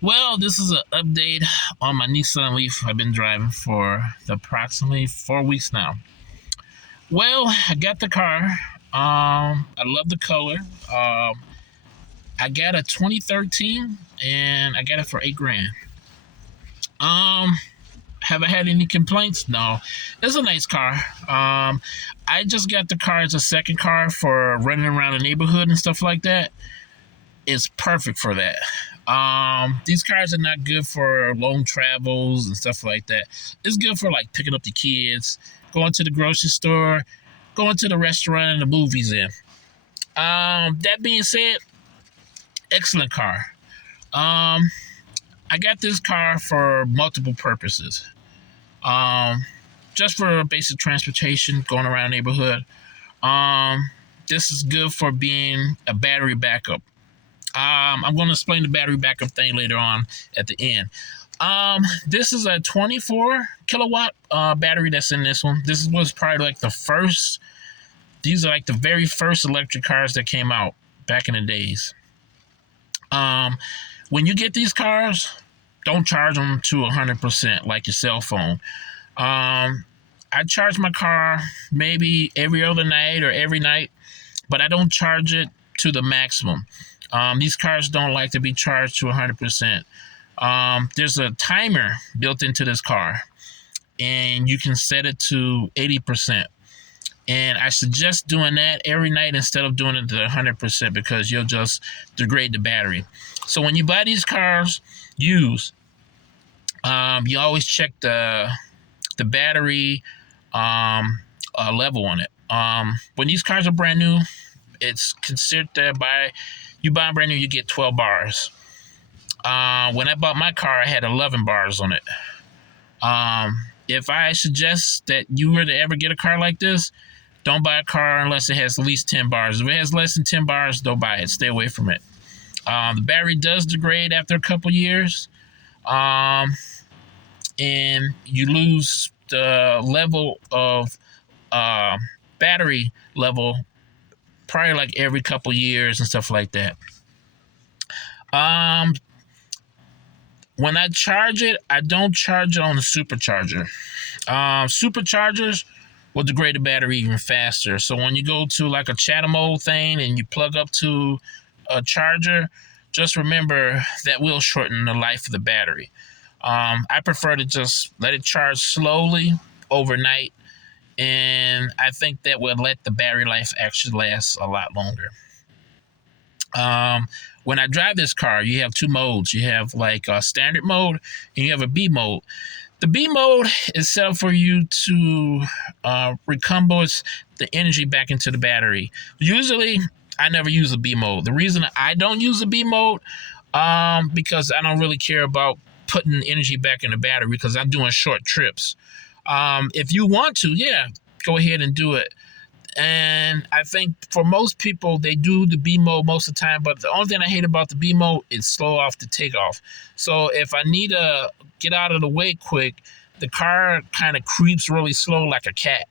Well, this is an update on my Nissan Leaf I've been driving for approximately 4 weeks now. Well, I got the car. I love the color. I got a 2013 and I got it for 8 grand. Um, have I had any complaints? No. It's a nice car. I just got the car as a second car for running around the neighborhood and stuff like that. It's perfect for that. These cars are not good for long travels and stuff like that. It's good for like picking up the kids, going to the grocery store, going to the restaurant and the movies in. That being said, excellent car. Um, I got this car for multiple purposes. Um, just for basic transportation, going around the neighborhood. Um, this is good for being a battery backup. I'm going to explain the battery backup thing later on at the end. This is a 24 kilowatt battery that's in this one. This was probably like the first. These are like the very first electric cars that came out back in the days. Um, when you get these cars, don't charge them to 100% like your cell phone. I charge my car maybe every other night or every night, but I don't charge it to the maximum. These cars don't like to be charged to 100%. There's a timer built into this car, and you can set it to 80%. And I suggest doing that every night instead of doing it to 100% because you'll just degrade the battery. So when you buy these cars used, you always check the battery level on it. When these cars are brand new, it's considered that you buy them brand new, you get 12 bars. When I bought my car, I had 11 bars on it. If I suggest that you were to ever get a car like this, don't buy a car unless it has at least 10 bars. If it has less than 10 bars, don't buy it. Stay away from it. The battery does degrade after a couple years, and you lose the level of battery level probably like every couple years and stuff like that. Um, when I charge it, I don't charge it on the supercharger. Superchargers will degrade the battery even faster. So when you go to like a Chatham mode thing and you plug up to a charger, just remember that will shorten the life of the battery. I prefer to just let it charge slowly overnight, and I think that will let the battery life actually last a lot longer. When I drive this car, you have two modes. You have like a standard mode and you have a B mode. The B mode is set up for you to recombose the energy back into the battery. Usually, I never use a B mode. The reason I don't use a B mode, because I don't really care about putting energy back in the battery because I'm doing short trips. If you want to, yeah, go ahead and do it. And I think for most people, they do the B mode most of the time. But the only thing I hate about the B mode is slow off the takeoff. So if I need to get out of the way quick, the car kind of creeps really slow like a cat.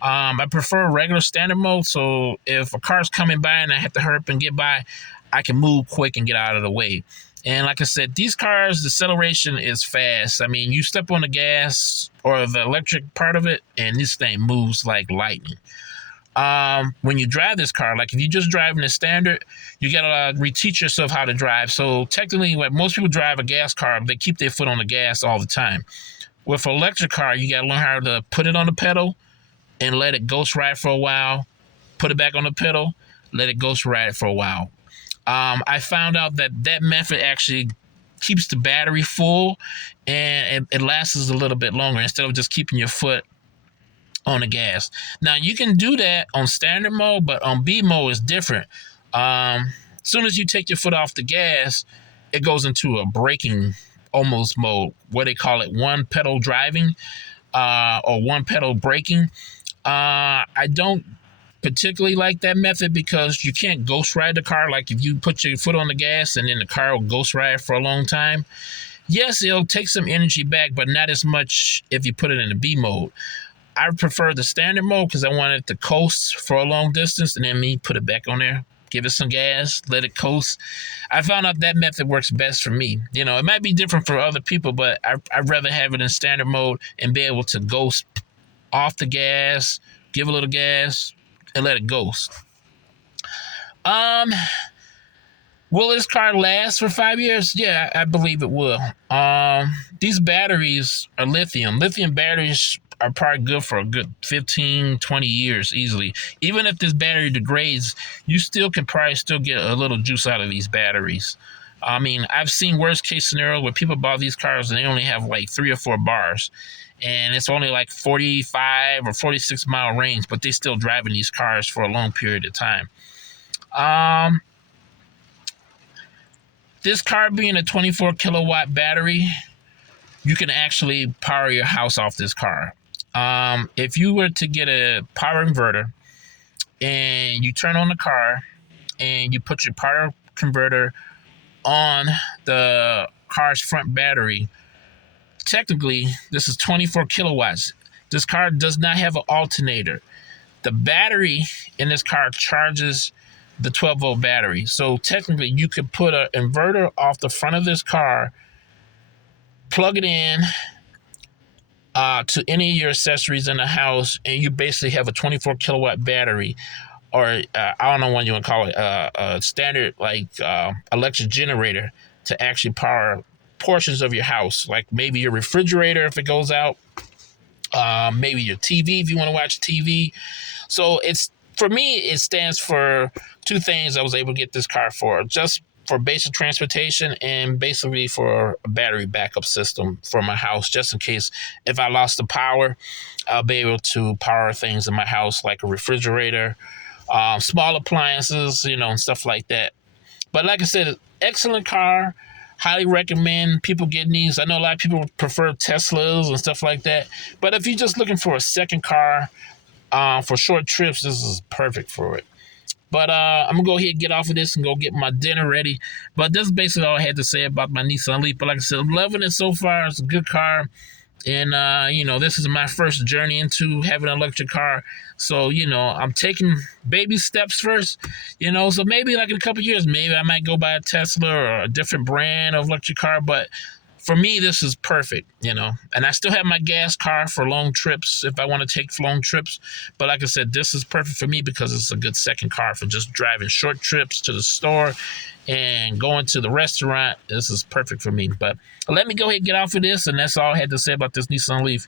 I prefer regular standard mode. So if a car's coming by and I have to hurry up and get by, I can move quick and get out of the way. And like I said, these cars, the acceleration is fast. I mean, you step on the gas or the electric part of it, and this thing moves like lightning. When you drive this car, like if you just driving the standard, you gotta reteach yourself how to drive. So technically, when most people drive a gas car, they keep their foot on the gas all the time. With an electric car, you gotta learn how to put it on the pedal and let it ghost ride for a while. Put it back on the pedal, let it ghost ride for a while. I found out that method actually keeps the battery full and it lasts a little bit longer instead of just keeping your foot on the gas. Now you can do that on standard mode, but on B mode is different. As soon as you take your foot off the gas, it goes into a braking almost mode, what they call it one pedal driving, or one pedal braking. I don't particularly like that method because you can't ghost ride the car. Like if you put your foot on the gas and then the car will ghost ride for a long time. Yes, it'll take some energy back, but not as much if you put it in the B mode. I prefer the standard mode because I want it to coast for a long distance and then me put it back on there give it some gas, let it coast. I found out that method works best for me. You know, it might be different for other people, but I'd rather have it in standard mode and be able to ghost off the gas, give a little gas, and let it ghost. Um, Will this car last for 5 years? Yeah, I believe it will. These batteries are lithium. Lithium batteries are probably good for a good 15, 20 years easily. Even if this battery degrades, you still can probably still get a little juice out of these batteries. I mean, I've seen worst case scenarios where people bought these cars and they only have like 3 or 4 bars. And it's only like 45 or 46 mile range, but they still driving these cars for a long period of time. This car being a 24 kilowatt battery, you can actually power your house off this car. If you were to get a power inverter and you turn on the car and you put your power converter on the car's front battery, technically this is 24 kilowatts. This car does not have an alternator. The battery in this car charges the 12-volt battery. So technically you could put an inverter off the front of this car, plug it in to any of your accessories in the house, and you basically have a 24 kilowatt battery, or I don't know what you want to call it, a standard like electric generator to actually power portions of your house, like maybe your refrigerator if it goes out, maybe your TV if you want to watch TV. So it's, for me, it stands for two things I was able to get this car for: just for basic transportation and basically for a battery backup system for my house, just in case if I lost the power, I'll be able to power things in my house like a refrigerator, small appliances, you know, and stuff like that. But like I said, excellent car. Highly recommend people getting these. I know a lot of people prefer Teslas and stuff like that, but if you're just looking for a second car for short trips, this is perfect for it. But I'm going to go ahead and get off of this and go get my dinner ready. But that's basically all I had to say about my Nissan Leaf. But like I said, I'm loving it so far. It's a good car. And, you know, this is my first journey into having an electric car. So, you know, I'm taking baby steps first, you know. So maybe like in a couple of years, maybe I might go buy a Tesla or a different brand of electric car. But for me, this is perfect, you know. And I still have my gas car for long trips if I want to take long trips. But like I said, this is perfect for me because it's a good second car for just driving short trips to the store and going to the restaurant. This is perfect for me. But let me go ahead and get off of this. And that's all I had to say about this Nissan Leaf.